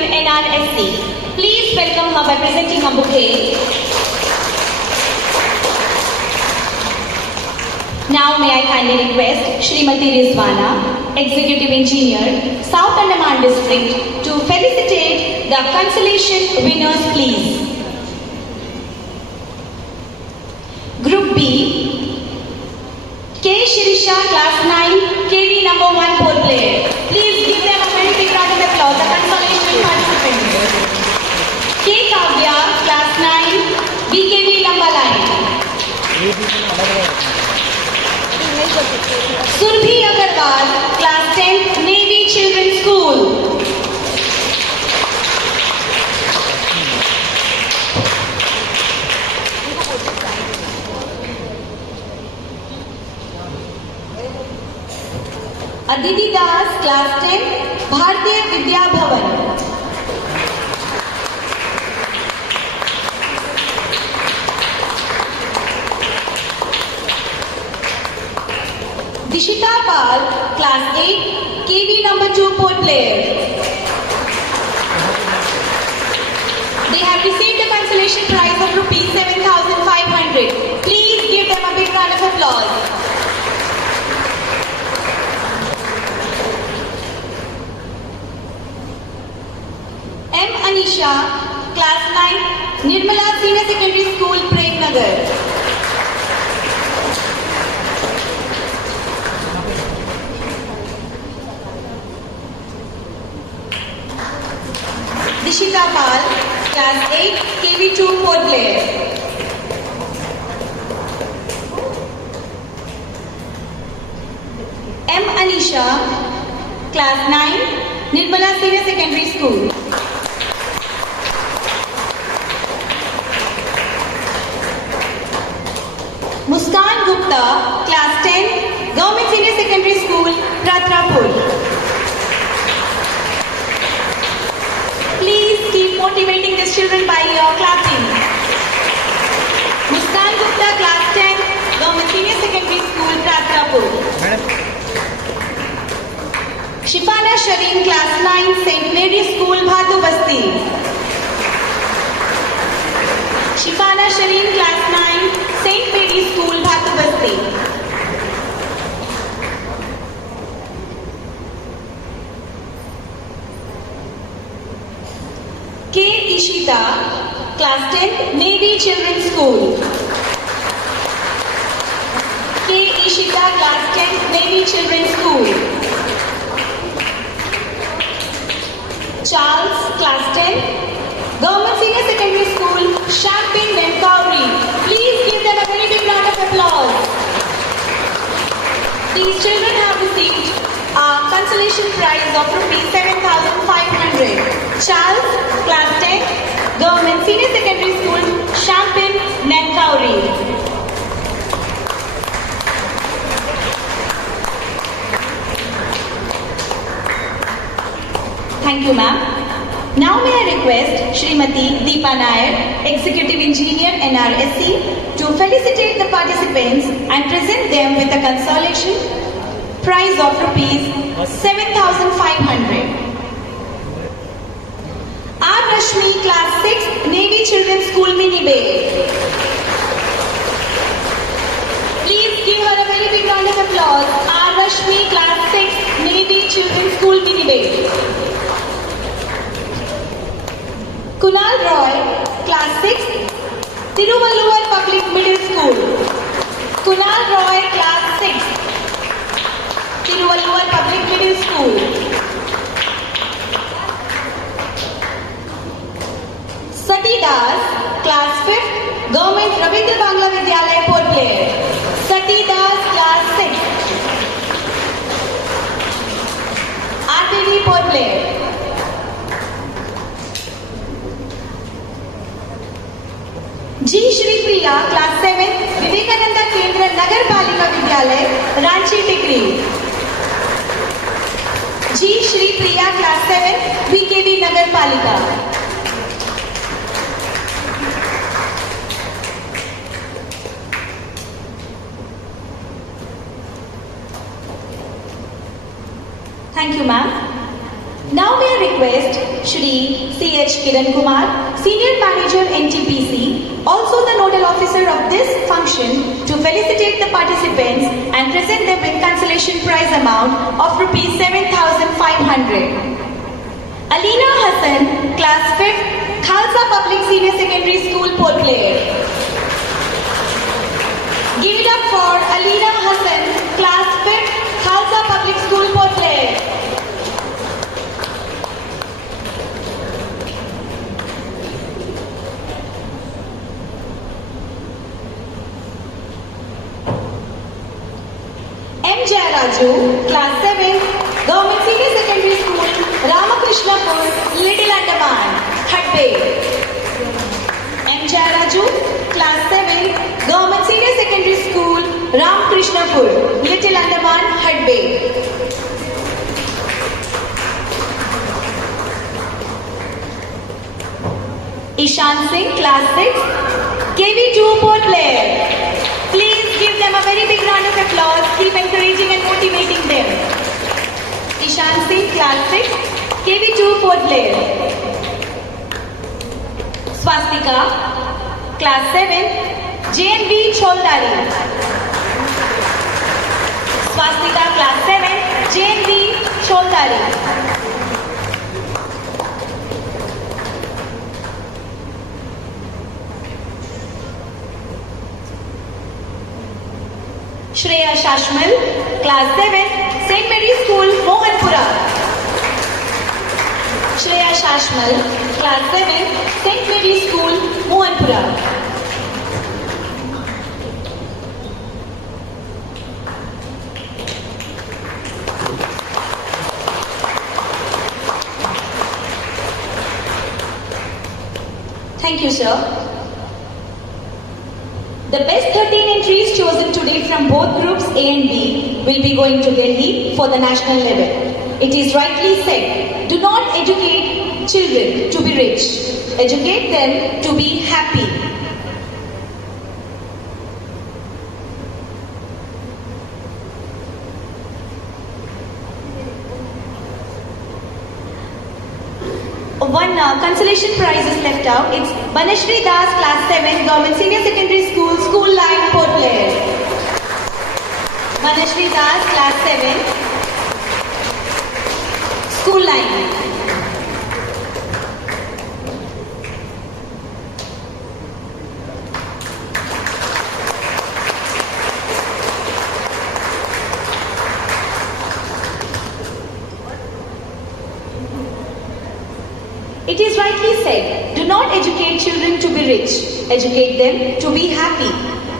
Engineer, NRSC. Please welcome her by presenting a bouquet. Now may I kindly request Srimati Rizwana, Executive Engineer, South Andaman District, to felicitate the consolation winners, please. Group B, K. Shirisha, Class 9, KV number 1 pole player. Please give them a very big round of applause, the consolation participants. K. Kavya, Class 9, BKV number 9. Surbhi Agarwal, Class 10, Navy Children's School. Aditi Das, Class 10, Bharatiya Vidya Bhavan. Dishita Pal, Class 8, KV number 2 pole player. They have received a consolation prize of rupees 7,500. Please give them a big round of applause. M. Anisha, Class 9, Nirmala Senior Secondary School, Premnagar. Dishita Pal, Class 8, KV2 pole player. M. Anisha, Class 9, Nirmala Senior Secondary School. Muskan Gupta, Class 10, Government Senior Secondary School, Pratrapur. Please keep motivating these children by your clapping. Muskan Gupta, Class 10, Government Senior Secondary School, Pratrapur. Shifana Shareen, Class 9, St. Mary's School, Bhatu Basti. Shifana Shareen, Class 9, St. Mary's School, Bhatu Basti. K. Ishita, Class 10, Navy Children's School. K. Ishita, Class 10, Navy Children's School. Charles, Class 10, Government Senior Secondary School, Champaign, Nankauri. Please give them a very big round of applause. These children have received a consolation prize of rupees 7,500. Charles, Class 10, Government Senior Secondary School, Champaign, Nankauri. Thank you, ma'am. Now may I request Srimati Deepa Nair, Executive Engineer, NRSC, to felicitate the participants and present them with a consolation prize of rupees 7,500. R. Rashmi, Class 6, Navy Children's School, Mini Bay. Please give her a very big round of applause. R. Rashmi, Class 6, Navy Children's School, Mini Bay. Kunal Roy, Class 6, Tiruvalluvar Public Middle School. Kunal Roy, Class 6, Tiruvalluvar Public Middle School. Sati Das, Class 5th, Government Rabindra Bangla Vidyalaya pole player. Sati Das, Class 6. RTV pole player. G. Shri Priya, Class 7, Vivekananda Kendra Nagar Palika Vidyalaya, Ranchi Tikri. G. Shri Priya, Class 7, VKV Nagar Palika. Thank you, ma'am. Now we are request Shri C.H. Kiran Kumar, Senior Manager NTPC, also the nodal officer of this function, to felicitate the participants and present them with consolation prize amount of rupees 7,500. Alina Hassan, Class 5th, Khalsa Public Senior Secondary School pole player. Give it up for Alina Hassan, Class 5th, Khalsa Public School pole player. M. Jayaraju, Class 7th, Government Senior Secondary School, Ramakrishnapur, Little Andaman, Hadbe. M. Jayaraju, Class 7th, Government Senior Secondary School, Ramakrishnapur, Little Andaman, Hadbe. Ishan Singh, Class 6, KV2 pole player. Please give them a very big round of applause. Keep encouraging and motivating them. Ishan Singh, Class 6, KV2 pole player. Swastika, Class 7, JNV Choldari. Swastika, Class 7, JNV Choldari. Shreya Shashmal, Class 7, St. Mary's School, Mohanpura. Shreya Shashmal, Class 7, St. Mary's School, Mohanpura. Thank you, sir. The best 13 entries chosen today from both groups A and B will be going to Delhi for the national level. It is rightly said, do not educate children to be rich. Educate them to be happy. One consolation prize is left out. It's Banashri Das, Class 7, Government Senior Secondary School, School Line pole player. Banashri Das, Class 7, School Line. It is rightly said, do not educate children to be rich, educate them to be happy,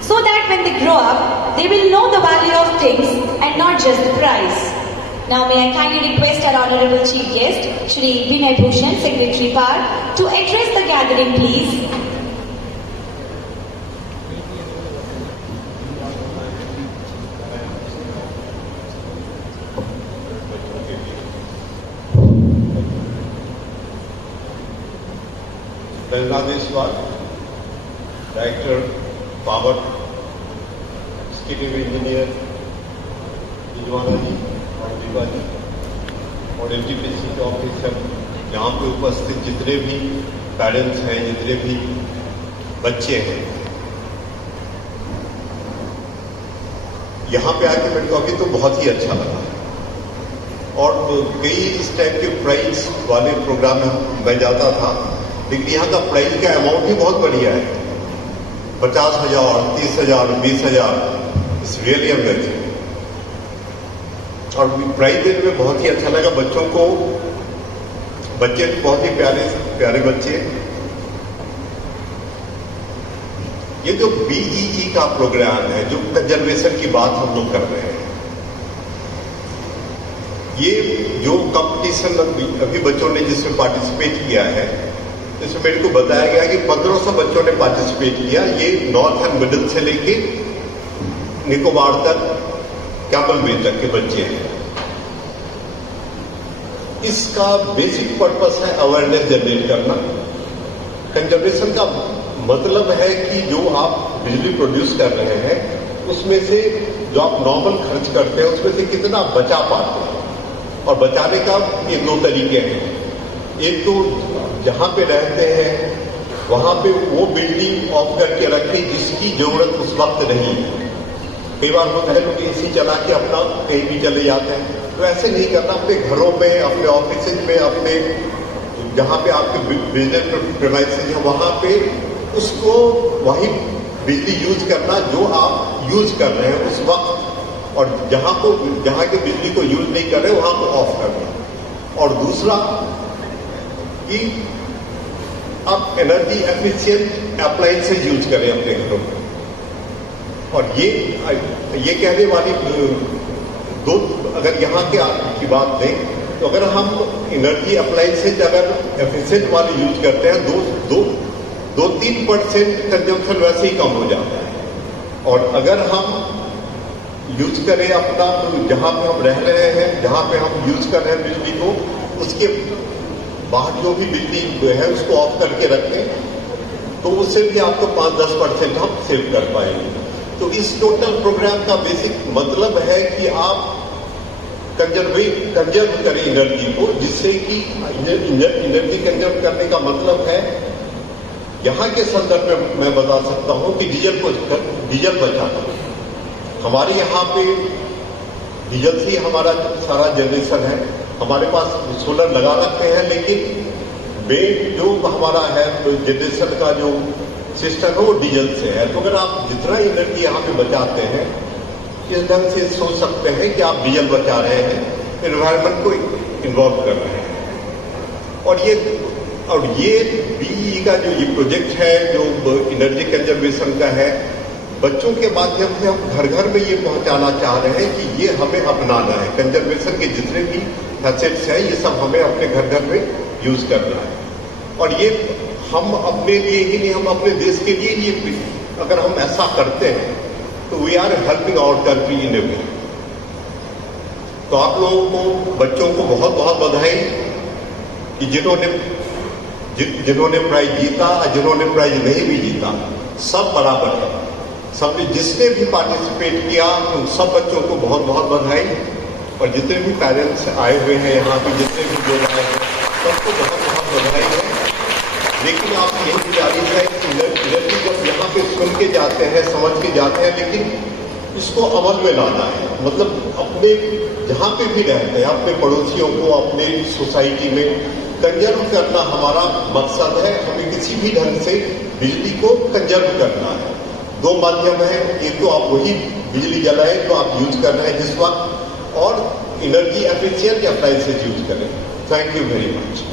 so that when they grow up, they will know the value of things and not just the price. Now may I kindly request our Honorable Chief Guest, Shri Vinay Bhushan, Secretary Par, to address the gathering, please. Bangladeshwar, Director, Power, Executive Engineer, Ijwana जी और दीपा जी और NTPC के officer, यहाँ पे उपस्थित जितने भी parents हैं, जितने भी बच्चे हैं, यहाँ पे आके मेरे को अभी तो बहुत ही अच्छा लगा। और कई इस टाइप के प्राइज वाले प्रोग्राम में मैं जाता था, लेकिन यहाँ का प्राइज का अमाउंट भी बहुत बढ़िया है। 50,000, 30,000, 20,000, इट्स रियली अमेजिंग। और प्राइज देने में बहुत ही अच्छा लगा बच्चों को। बच्चे बहुत ही प्यारे प्यारे बच्चे। ये जो BEE का प्रोग्राम है, जो कंजर्वेशन की बात हम लोग कर रहे हैं, ये जो कंपटीशन अभी बच्चों ने जिसमें पार्टिसिपेट किया है, इसमें मेरे को बताया गया कि 1500 बच्चों ने पार्टिसिपेट किया। ये नॉर्थ एंड मिडिल से लेके निकोबार तक, कैमल बे तक के बच्चे हैं। इसका बेसिक पर्पस है अवेयरनेस जनरेट करना। कंजर्वेशन का मतलब है कि जो आप बिजली प्रोड्यूस कर रहे हैं, उसमें से जो आप नॉर्मल खर्च करते हैं, उसमें से कितना बचा पाते हैं। और बचाने का ये 2 तरीके हैं। एक तो जहाँ पे रहते हैं वहाँ पे वो बिल्डिंग ऑफ करके रखें जिसकी जरूरत उस वक्त नहीं है। कई बार होता है लोग एसी चला के अपना कहीं भी चले जाते हैं, तो ऐसे नहीं करना। अपने घरों में, अपने ऑफिस में, अपने जहाँ पे आपके बिजनेस प्रेमाइसेस हैं वहाँ पे उसको वही बिजली यूज करना जो आप यूज कर रहे हैं उस वक्त, और जहाँ के बिजली को यूज नहीं कर रहे वहाँ को ऑफ करना। और दूसरा कि आप एनर्जी एफिशिएंट अप्लायंसेज यूज करें अपने घरों में। और ये कहने वाली दो, अगर यहाँ की बात दें तो अगर हम एनर्जी अप्लायंसेज अगर एफिशिएंट वाले यूज करते हैं 2-3% कंजम्पशन वैसे ही कम हो जाता है। और अगर हम यूज करें अपना जहाँ पे हम रह रहे हैं, जहाँ पे हम यूज कर रहे हैं बिजली को, उसके बाहर जो भी बिजली है उसको ऑफ करके रखें, तो उससे भी आपको 5-10% हम सेव कर पाएंगे। तो इस टोटल प्रोग्राम का बेसिक मतलब है कि आप कंजर्व करें एनर्जी को, जिससे कि एनर्जी कंजर्व करने का मतलब है, यहाँ के संदर्भ में मैं बता सकता हूँ कि डीजल बचाना। हमारे यहाँ पे डीजल से हमारा सारा जनरेशन है, हमारे पास सोलर लगा रखते हैं, लेकिन जो हमारा है तो जनरेशन का जो सिस्टम है वो डीजल से है। तो अगर आप जितना एनर्जी यहाँ पे बचाते हैं, इस ढंग से सोच सकते हैं कि आप डीजल बचा रहे हैं, एनवायरनमेंट को इन्वॉल्व कर रहे हैं। और ये बीई का जो ये प्रोजेक्ट है जो एनर्जी कंजर्वेशन का है, बच्चों के माध्यम से हम घर घर में ये पहुंचाना चाह रहे हैं कि ये हमें अपनाना है। कंजर्वेशन के जितने भी फैसेट्स हैं ये सब हमें अपने घर घर में यूज करना है। और ये हम अपने लिए ही नहीं, हम अपने देश के लिए ये अगर हम ऐसा करते हैं तो we are helping our country in a way. तो आप लोगों को, बच्चों को बहुत बहुत बधाई कि जिन्होंने प्राइज जीता, जिन्होंने प्राइज नहीं भी जीता, सब बराबर है। सब जिसने भी पार्टिसिपेट किया उन सब बच्चों को बहुत बहुत बधाई। और जितने भी पेरेंट्स आए हुए हैं यहाँ पे, जितने भी लोग आए हैं, सबको बहुत बहुत बधाई है। लेकिन आप यही गुजारिश है कि एनर्जी जब यहाँ पे सुन के जाते हैं, समझ के जाते हैं, लेकिन इसको अमल में लाना है। मतलब अपने जहाँ पे भी रहते हैं, अपने पड़ोसियों को, अपने सोसाइटी में कंजर्व करना हमारा मकसद है। हमें किसी भी ढंग से बिजली को कंजर्व करना है। दो माध्यम है, एक तो आप वही बिजली जलाएं जो आप यूज कर रहे हैं जिस वक्त, और एनर्जी एफिशिएंट अप्लायंसेज यूज करें। Thank you very much.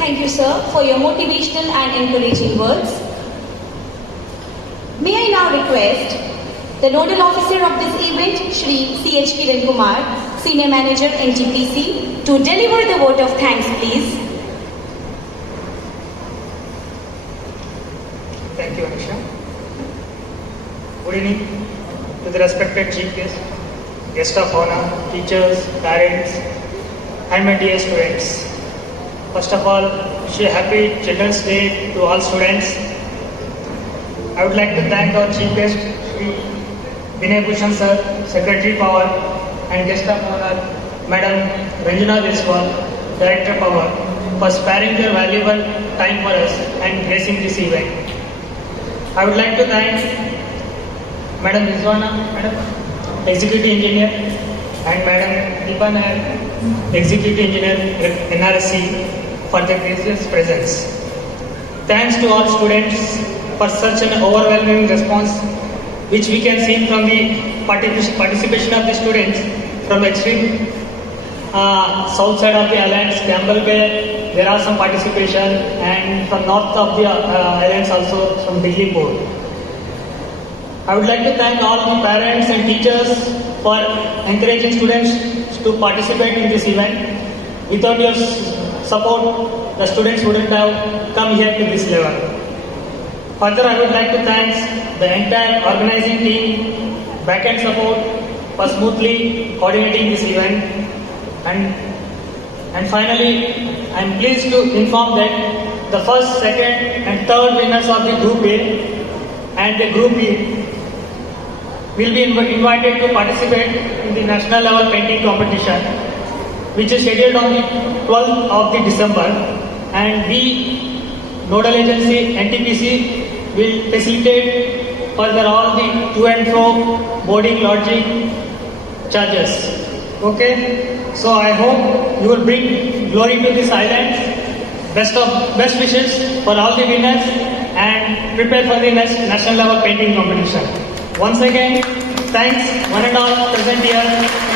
Thank you, sir, for your motivational and encouraging words. May I now request the nodal officer of this event, Shri C.H. Kiran Kumar, Senior Manager, NTPC, to deliver the vote of thanks, please. Thank you, Anisha. Good evening to the respected chief guest of honor, teachers, parents, and my dear students. First of all, wish a happy Children's Day to all students. I would like to thank our chief guest, Shri Vinay Bhushan sir, Secretary Power, and guest of honor, Madam Ranjana Deswal, Director Power, for sparing their valuable time for us and gracing this event. I would like to thank Madam Rizwana, Executive Engineer, and Madam Deepa Nair, Executive Engineer, NRSC, for their gracious presence. Thanks to all students for such an overwhelming response, which we can see from the participation of the students from extreme south side of the islands, Campbell Bay. There are some participation, and from north of the islands also from Digli Board. I would like to thank all the parents and teachers for encouraging students to participate in this event. Without your support, the students wouldn't have come here to this level. Further, I would like to thank the entire organizing team, back-end support, for smoothly coordinating this event. And finally, I am pleased to inform that the first, second, and third winners of the Group A and the Group B will be invited to participate in the national level painting competition, which is scheduled on the 12th of the December, and we, nodal agency NTPC, will facilitate further all the to and fro boarding, lodging charges. Okay, so I hope you will bring glory to this island. Best wishes for all the winners and prepare for the next national level painting competition. Once again, thanks one and all present here.